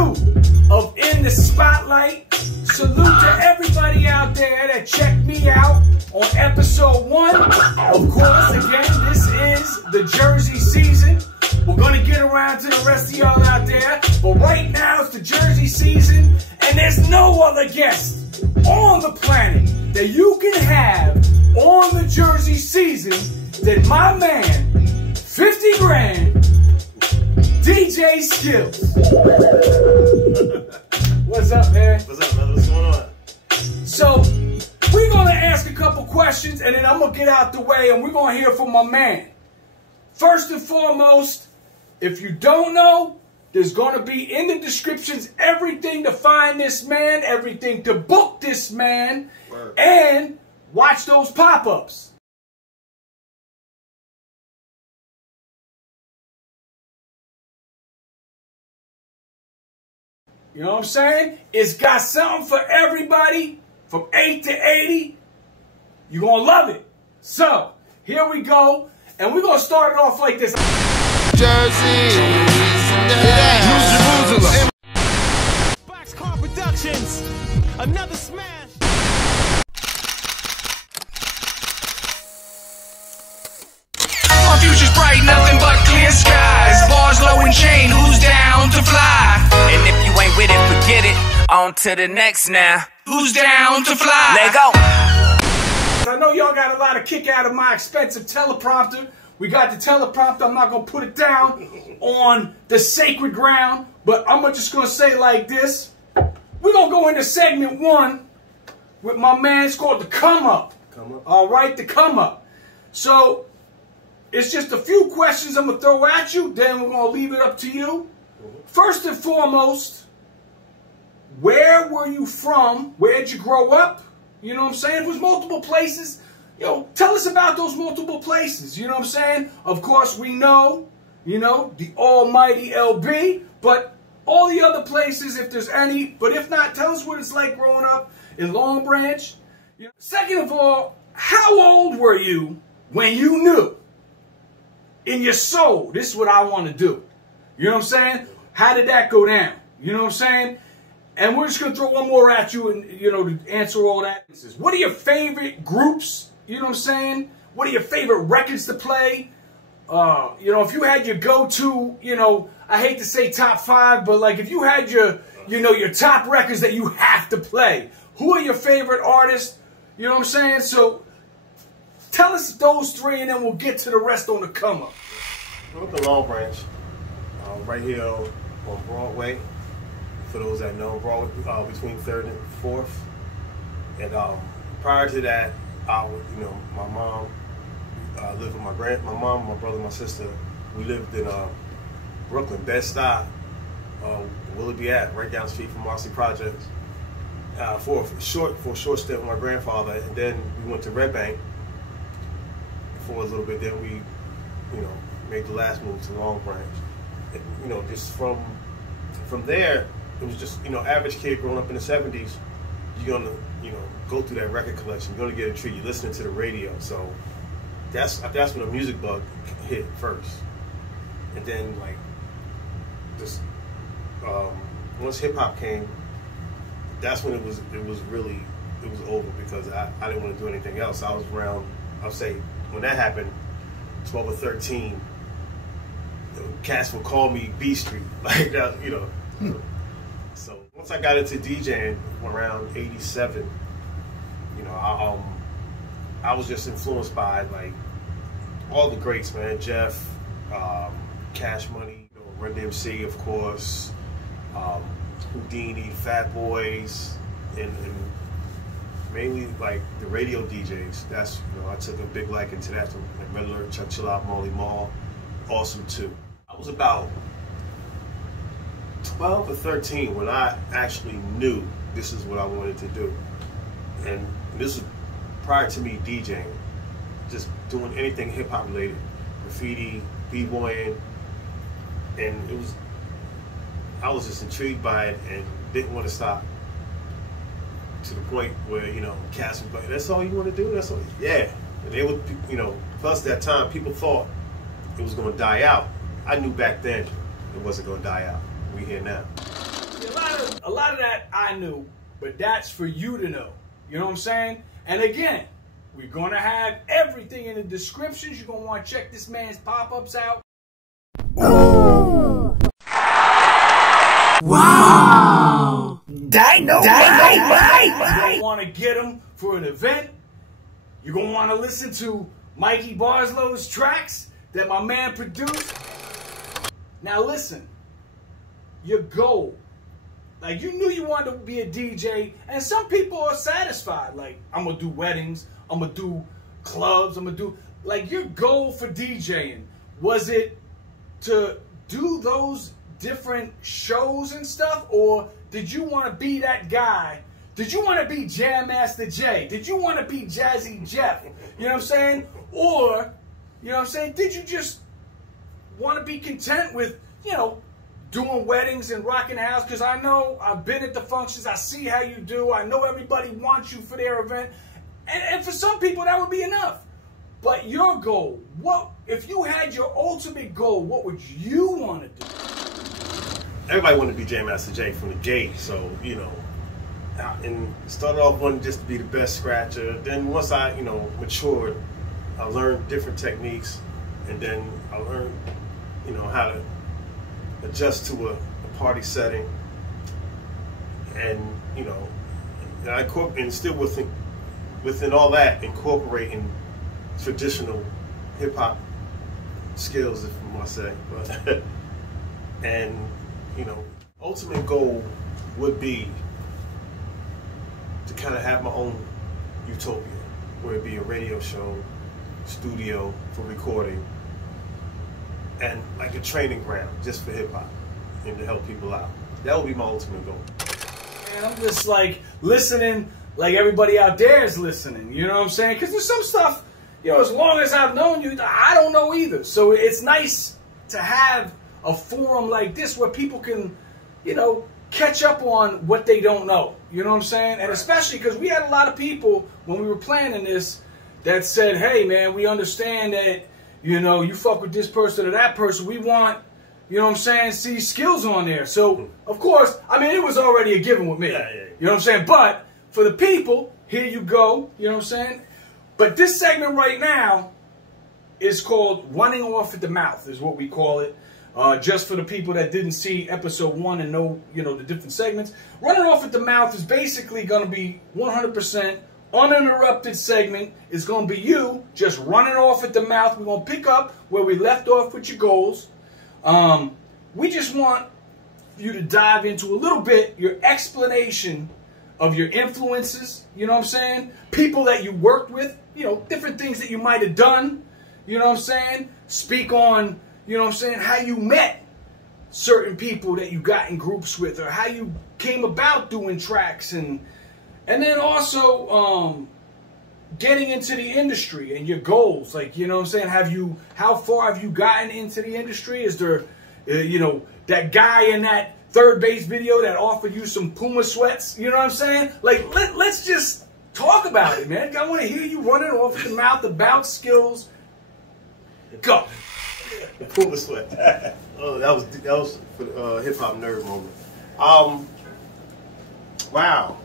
2 of In the Spotlight. Salute to everybody out there that checked me out on episode 1. Of course, again, this is the Jersey season. We're gonna get around to the rest of y'all out there, but right now it's the Jersey season, and there's no other guest on the planet that you can have on the Jersey season than my man, 50 grand, DJ Skills. What's up, man? What's up, brother? What's going on? So, we're gonna ask a couple questions, and then I'm gonna get out the way, and we're gonna hear from my man. First and foremost, if you don't know, there's going to be in the descriptions everything to find this man, everything to book this man, and watch those pop-ups. You know what I'm saying? It's got something for everybody from 8 to 80. You're going to love it. So, here we go. And we're going to start it off like this. Jersey, New Jerusalem. Boxcar Productions, another smash. My future's bright, nothing but clear skies. Bars low and chain, who's down to fly? And if you ain't with it, forget it. On to the next now. Who's down to fly? Let go. I know y'all got a lot of kick out of my expensive teleprompter. We got the teleprompter. I'm not going to put it down on the sacred ground, but I'm just going to say like this. We're going to go into segment 1 with my man. It's called the Come Up. Come Up. All right, the Come Up. So, it's just a few questions I'm going to throw at you. Then we're going to leave it up to you. First and foremost, where were you from? Where'd you grow up? You know what I'm saying? It was multiple places. Yo, tell us about those multiple places. You know what I'm saying? Of course, we know, you know, the almighty LB, but all the other places, if there's any. But if not, tell us what it's like growing up in Long Branch. Second of all, how old were you when you knew in your soul, this is what I want to do? You know what I'm saying? How did that go down? You know what I'm saying? And we're just going to throw one more at you and, you know, to answer all that. What are your favorite groups? You know what I'm saying? What are your favorite records to play? You know, if you had your go-to, you know, I hate to say top 5, but like if you had your, you know, your top records that you have to play, who are your favorite artists? You know what I'm saying? So tell us those 3 and then we'll get to the rest on the come up. I'm up in Long Branch, right here on Broadway. For those that know, Broadway, between 3rd and 4th. And prior to that, you know, my mom lived with my mom, my brother, my sister. We lived in Brooklyn, Bed-Stuy, Willoughby Ave, right down the street from Marcy Projects. For a short stint with my grandfather, and then we went to Red Bank for a little bit. Then we, you know, made the last move to Long Branch. And, you know, just from there, it was just, you know, average kid growing up in the 70s. You're gonna, you know, go through that record collection. You're gonna get a treat. You're listening to the radio, so that's when the music bug hit first. And then like just once hip hop came, that's when it was over because I didn't want to do anything else. I was around, I'll say when that happened, 12 or 13. Cats would call me B Street, like that, you know. So once I got into DJing around 87, you know, I was just influenced by like all the greats, man. Jeff, Cashmoney, you know, Run DMC, of course, Houdini, Fat Boys, and mainly like the radio DJs. That's, you know, I took a big liking to that. Like Red Alert, Chuck Chill Out, Molly Mall, Awesome too. I was about 12 or 13 when I actually knew this is what I wanted to do. And this was prior to me DJing, just doing anything hip hop related, graffiti, b-boying, and I was just intrigued by it and didn't want to stop. To the point where, you know, cats would be like, that's all you want to do? That's all? Yeah. And they would, you know, plus that time people thought it was going to die out. I knew back then it wasn't going to die out. We here now. lot of that I knew, but that's for you to know. You know what I'm saying? And again, we're gonna have everything in the descriptions. You're gonna want to check this man's pop-ups out. Ooh. Wow! Dynamite! You're gonna want to get him for an event. You're gonna want to listen to Mikey Barslow's tracks that my man produced. Now listen, your goal. Like, you knew you wanted to be a DJ, and some people are satisfied. Like, I'm gonna do weddings, I'm gonna do clubs, I'm gonna do, like, your goal for DJing, was it to do those different shows and stuff, or did you want to be that guy? Did you want to be Jam Master Jay? Did you want to be Jazzy Jeff? You know what I'm saying? Or, you know what I'm saying, did you just want to be content with, you know, doing weddings and rocking the house? Because I know, I've been at the functions, I see how you do, I know everybody wants you for their event, and for some people that would be enough. But your goal, what if you had your ultimate goal, what would you want to do? Everybody wanted to be Jam Master Jay from the gate, so, you know, and started off wanting just to be the best scratcher. Then once I, you know, matured, I learned different techniques, and then I learned, you know, how to adjust to a party setting, and, you know, and still within all that, incorporating traditional hip hop skills, if I must say. But and, you know, ultimate goal would be to kind of have my own utopia, where it be a radio show, studio for recording, and like a training ground just for hip hop and to help people out. That would be my ultimate goal. And I'm just like listening, like everybody out there is listening. You know what I'm saying? Because there's some stuff, you know, as long as I've known you, I don't know either. So it's nice to have a forum like this where people can, you know, catch up on what they don't know. You know what I'm saying? And especially because we had a lot of people when we were planning this that said, hey, man, we understand that, you know, you fuck with this person or that person. We want, you know what I'm saying, see skills on there. So, of course, I mean, it was already a given with me. Yeah. You know what I'm saying? But for the people, here you go. You know what I'm saying? But this segment right now is called Running Off at the Mouth, is what we call it. Just for the people that didn't see episode 1 and know, you know, the different segments. Running Off at the Mouth is basically going to be 100% uninterrupted segment. It's going to be you just running off at the mouth. We're going to pick up where we left off with your goals. We just want you to dive into a little bit your explanation of your influences, you know what I'm saying? People that you worked with, you know, different things that you might have done, you know what I'm saying? Speak on, you know what I'm saying, how you met certain people that you got in groups with, or how you came about doing tracks, and then also getting into the industry and your goals. Like, you know what I'm saying, how far have you gotten into the industry? Is there, you know, that guy in that third base video that offered you some Puma sweats? You know what I'm saying? Like, let's just talk about it, man. I want to hear you running off at the mouth about skills. Go. The Puma sweat. Oh, that was for the hip hop nerd moment. Wow.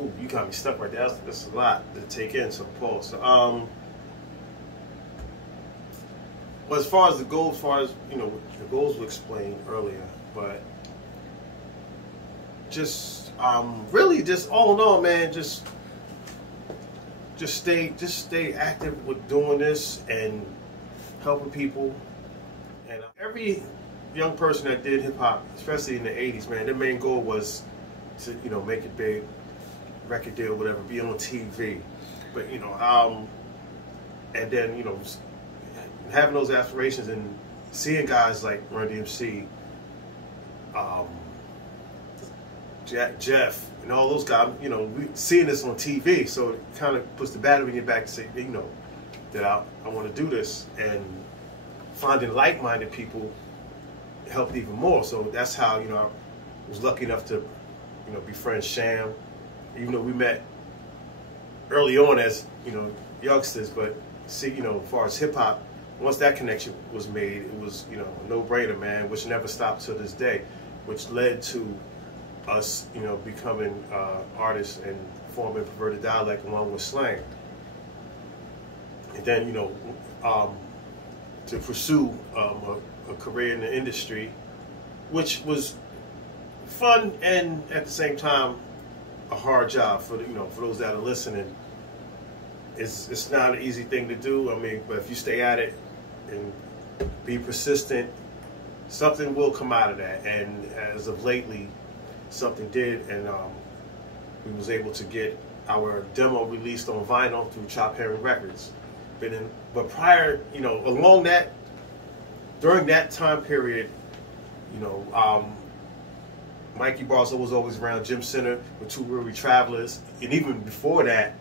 Ooh, you got me stuck right there. That's a lot to take in. So pause. So, well, as far as the goals, you know, the goals were explained earlier, but just really just all in all, man, just stay active with doing this and helping people. And every young person that did hip hop, especially in the 80s, man, their main goal was to, you know, make it big, record deal, whatever, be on TV. But, you know, and then, you know, having those aspirations and seeing guys like Run DMC, Jeff, and all those guys, you know, seeing this on TV, so it kind of puts the battery in your back to say, you know, that I want to do this, and finding like-minded people helped even more. So that's how, you know, I was lucky enough to, you know, befriend Sham, even though we met early on as, you know, youngsters. But see, you know, as far as hip hop, once that connection was made, it was, you know, a no-brainer, man, which never stopped to this day, which led to us, becoming artists and forming perverted dialect along with slang. And then, to pursue a career in the industry, which was fun and at the same time a hard job for for those that are listening. It's not an easy thing to do. I mean, but if you stay at it and be persistent, something will come out of that. And as of lately, something did, and we was able to get our demo released on vinyl through Chop Herring Records. But prior, along that, during that time period, Mikey Barslow was always around Gym Center with Two Weary Travelers, and even before that,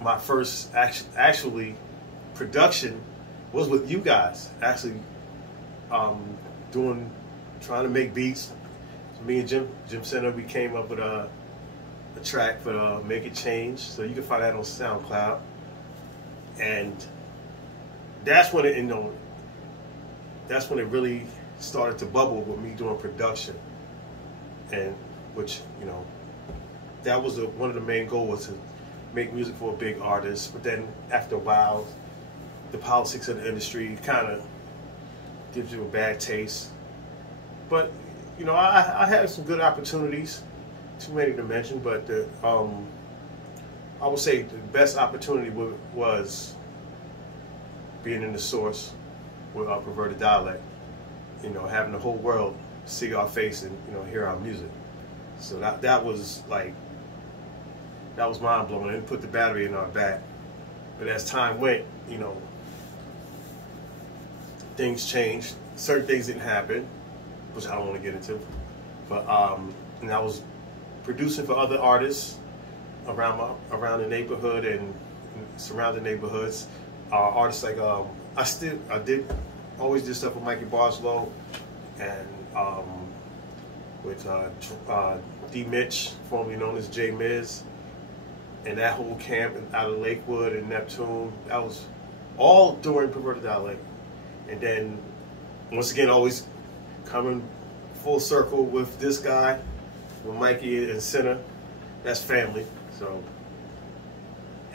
my first actually production was with you guys. Actually, trying to make beats. So me and Gym Center, we came up with a track for Make It Change. So you can find that on SoundCloud. And that's when that's when it really started to bubble with me doing production. And which, that was one of the main goals, was to make music for a big artist. But then after a while, the politics of the industry kind of gives you a bad taste. But, I had some good opportunities, too many to mention, but I would say the best opportunity was being in the Source with our perverted dialect, having the whole world see our face and hear our music. So that was mind blowing. It put the battery in our back. But as time went, things changed. Certain things didn't happen, which I don't want to get into. But and I was producing for other artists around the neighborhood and surrounding neighborhoods. Artists like I always did stuff with Mikey Barslow and with D. Mitch, formerly known as J. Miz, and that whole camp out of Lakewood and Neptune. That was all during Perverted Dialect. And then once again, always coming full circle with this guy, with Mikey and Center. That's family. So,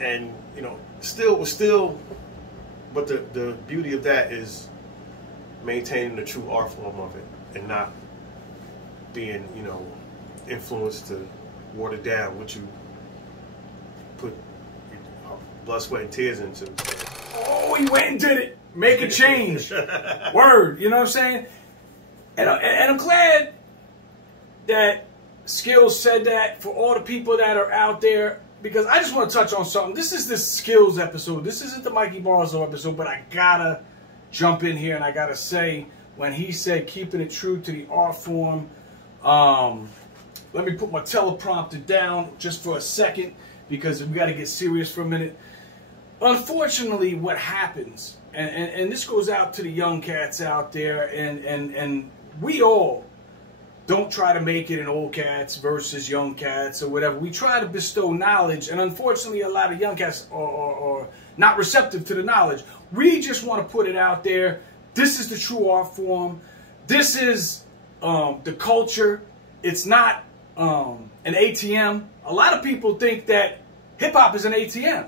and but the beauty of that is maintaining the true art form of it and not being, influenced to water down what you put blood, sweat, and tears into. Oh, he went and did it. Make a change. Word. You know what I'm saying? And I'm glad that Skills said that for all the people that are out there, because I just want to touch on something. This is the Skills episode. This isn't the Mikey Barslow episode, but I gotta jump in here and I gotta say, when he said keeping it true to the art form, let me put my teleprompter down just for a second, because we got to get serious for a minute. Unfortunately, what happens, and this goes out to the young cats out there, and we all don't try to make it in old cats versus young cats or whatever. We try to bestow knowledge, and unfortunately, a lot of young cats are not receptive to the knowledge. We just want to put it out there. This is the true art form. This is the culture. It's not an ATM. A lot of people think that hip-hop is an ATM.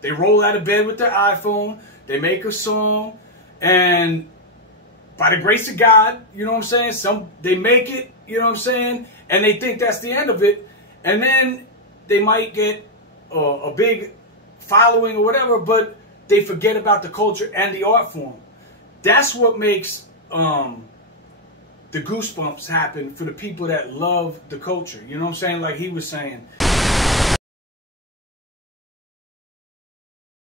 They roll out of bed with their iPhone, they make a song, and by the grace of God, you know what I'm saying, they make it, you know what I'm saying, and they think that's the end of it, and then they might get a big following or whatever, but they forget about the culture and the art form. That's what makes the goosebumps happen for the people that love the culture. You know what I'm saying? Like he was saying,